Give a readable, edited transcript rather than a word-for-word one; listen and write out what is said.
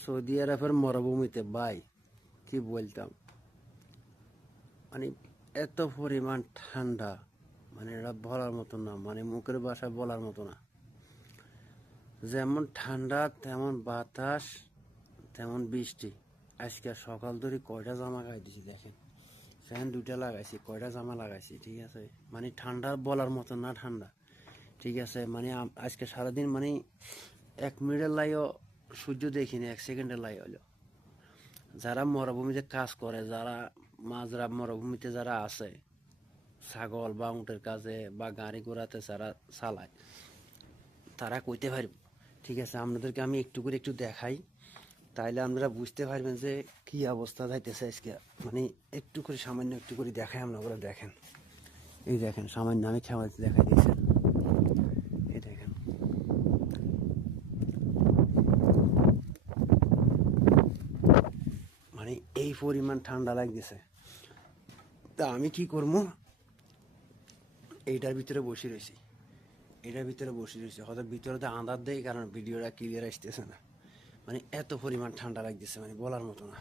Saudi আরবের মরুভূমিতে ভাই কি বলতাম, মানে এত পরিমাণ ঠান্ডা, মানে এটা বলার মতো না, মানে মুখের ভাষায় বলার মতো না। যেমন ঠান্ডা তেমন বাতাস তেমন বৃষ্টি। আজকে সকাল ধরে কয়টা জামা গায়ে দিছি দেখেন, ফ্যান দুইটা লাগাইছি, কয়টা জামা লাগাইছি, ঠিক আছে। মানে ঠান্ডা বলার মতো না ঠান্ডা, ঠিক আছে। মানে আজকে সারাদিন মানে 1 মিনিটের লাইও সূর্য দেখিনি, 1 সেকেন্ডের লাই হলো। যারা মরুভূমিতে কাজ করে, যারা মাজরা মরুভূমিতে যারা আছে, ছাগল বা উটের কাজে বা গাড়ি ঘোড়াতে যারা চালায়, তারা কইতে পারব, ঠিক আছে। আপনাদেরকে আমি একটু করে একটু দেখাই, তাইলে আপনারা বুঝতে পারবেন যে কি অবস্থা যাইতেছে আজকে। মানে একটু করে সামান্য একটু করে দেখাই, আপনারা দেখেন। এই দেখেন, সামান্য আমি খেলা দেখাই দিয়েছেন, এই দেখেন। মানে এই পরিমাণ ঠান্ডা লাগতেছে, তা আমি কি করবো, এইটার ভিতরে বসে রয়েছি, হয়তো ভিতরে তো আন্ধার দেয়, কারণ ভিডিওটা ক্লিয়ার আসতেছে না। মানে এত পরিমাণ ঠান্ডা লাগতেছে, মানে বলার মতো না।